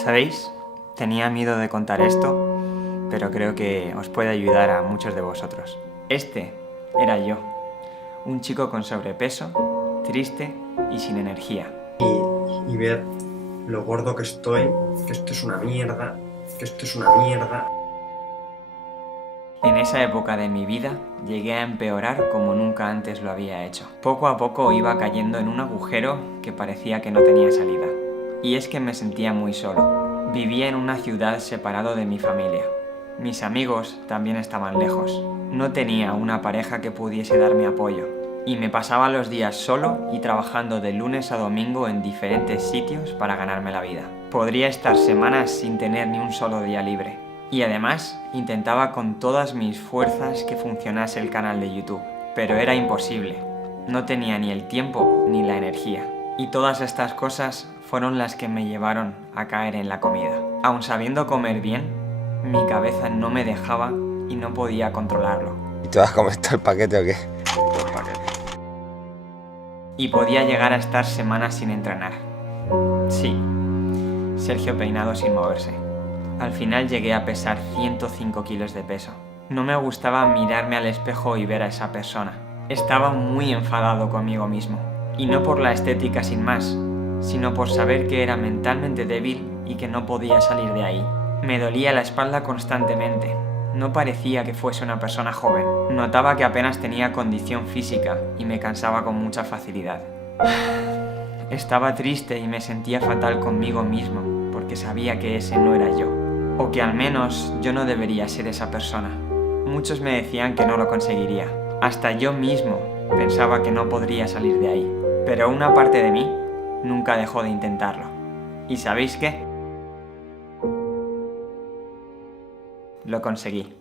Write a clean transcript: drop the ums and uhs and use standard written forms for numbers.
¿Sabéis? Tenía miedo de contar esto, pero creo que os puede ayudar a muchos de vosotros. Este era yo, un chico con sobrepeso, triste y sin energía. Y ver lo gordo que estoy, que esto es una mierda, que esto es una mierda. En esa época de mi vida llegué a empeorar como nunca antes lo había hecho. Poco a poco iba cayendo en un agujero que parecía que no tenía salida. Y es que me sentía muy solo. Vivía en una ciudad separado de mi familia. Mis amigos también estaban lejos. No tenía una pareja que pudiese darme apoyo. Y me pasaba los días solo y trabajando de lunes a domingo en diferentes sitios para ganarme la vida. Podría estar semanas sin tener ni un solo día libre. Y además, intentaba con todas mis fuerzas que funcionase el canal de YouTube. Pero era imposible. No tenía ni el tiempo ni la energía. Y todas estas cosas fueron las que me llevaron a caer en la comida. Aun sabiendo comer bien, mi cabeza no me dejaba y no podía controlarlo. ¿Y te vas a comer todo el paquete o qué? Y podía llegar a estar semanas sin entrenar. Sí, Sergio peinado sin moverse. Al final llegué a pesar 105 kilos de peso. No me gustaba mirarme al espejo y ver a esa persona. Estaba muy enfadado conmigo mismo. Y no por la estética sin más, sino por saber que era mentalmente débil y que no podía salir de ahí. Me dolía la espalda constantemente. No parecía que fuese una persona joven. Notaba que apenas tenía condición física y me cansaba con mucha facilidad. Estaba triste y me sentía fatal conmigo mismo, porque sabía que ese no era yo. O que al menos yo no debería ser esa persona. Muchos me decían que no lo conseguiría. Hasta yo mismo pensaba que no podría salir de ahí. Pero una parte de mí nunca dejó de intentarlo. ¿Y sabéis qué? Lo conseguí.